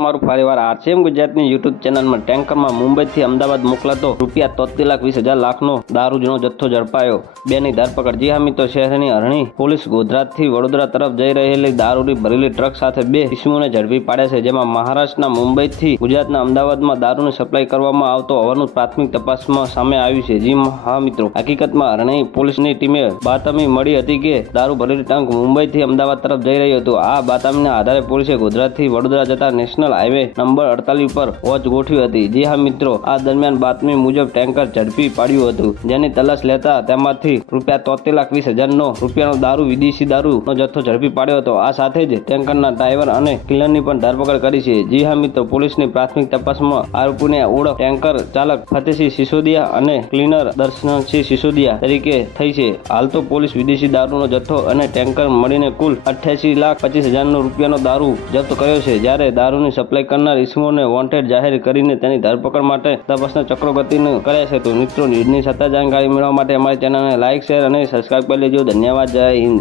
તમારું ફરીવાર આરસીએમ ગુજરાતની યુટ્યુબ ચેનલમાં ટેન્કરમાં મુંબઈથી અમદાવાદ મોકલાતો રૂપિયા તોતેર લાખ વીસ હજાર લાખનો દારૂજનો જથ્થો ઝડપાયો. બેની ધરપકડ. જી હા મિત્રો, શહેરની અરણી પોલીસ ગોધરાથી વડોદરા તરફ જઈ રહેલી દારૂની ભરેલી ટ્રક સાથે બે ઇસમોને ઝડપી પાડે છે, જેમાં મહારાષ્ટ્રના મુંબઈથી ગુજરાતના અમદાવાદમાં દારૂની સપ્લાય કરવામાં આવતો હોવાનું પ્રાથમિક તપાસમાં સામે આવ્યું છે. જી હા મિત્રો, હકીકતમાં અરણી પોલીસની ટીમે બાતમી મળી હતી કે દારૂ ભરેલી ટ્રંક મુંબઈથી અમદાવાદ તરફ જઈ રહ્યું હતું. આ બાતમીના આધારે પોલીસે ગુજરાતથી વડોદરા જતા નેશનલ હાઈવે નંબર અડતાલીસ પર વોચ ગોઠવી હતી. જી હા મિત્રો, આ દરમિયાન બાતમી મુજબ ટેન્કર ઝડપી પાડ્યું હતું. જેની તલાશ લેતા તેમાંથી રૂપિયા તોતેર લાખ વીસ હજારનો રૂપિયાનો દારૂ, વિદેશી દારૂનો જથ્થો ઝડપી પાડ્યો હતો. આ સાથે જ ટેન્કરના ડ્રાઈવર અને ક્લીનરની પણ ધરપકડ કરી છે. જી હા મિત્રો, પોલીસની પ્રાથમિક તપાસમાં આરોપીને ઓળખ ટેન્કર ચાલક ફતેસિંહ સિસોદિયા અને ક્લીનર દર્શનસિંહ સિસોદિયા તરીકે થઈ છે. હાલ તો પોલીસ વિદેશી દારૂનો જથ્થો અને ટેન્કર મળીને કુલ અઠ્યાસી લાખ પચીસ હજારનો રૂપિયાનો દારૂ જપ્ત કર્યો છે. જ્યારે દારૂની સપ્લાય કરનાર ઇસમોને વોન્ટેડ જાહેર કરીને તેની ધરપકડ માટે તપાસના ચક્રો ગતિને કર્યા છે. તો મિત્રો, ન્યૂઝની સત્તા જાણકારી મેળવવા માટે અમારી ચેનલને લાઇક શેર અને સબસ્ક્રાઇબ કરી લેજો. ધન્યવાદ. જય હિન્દ.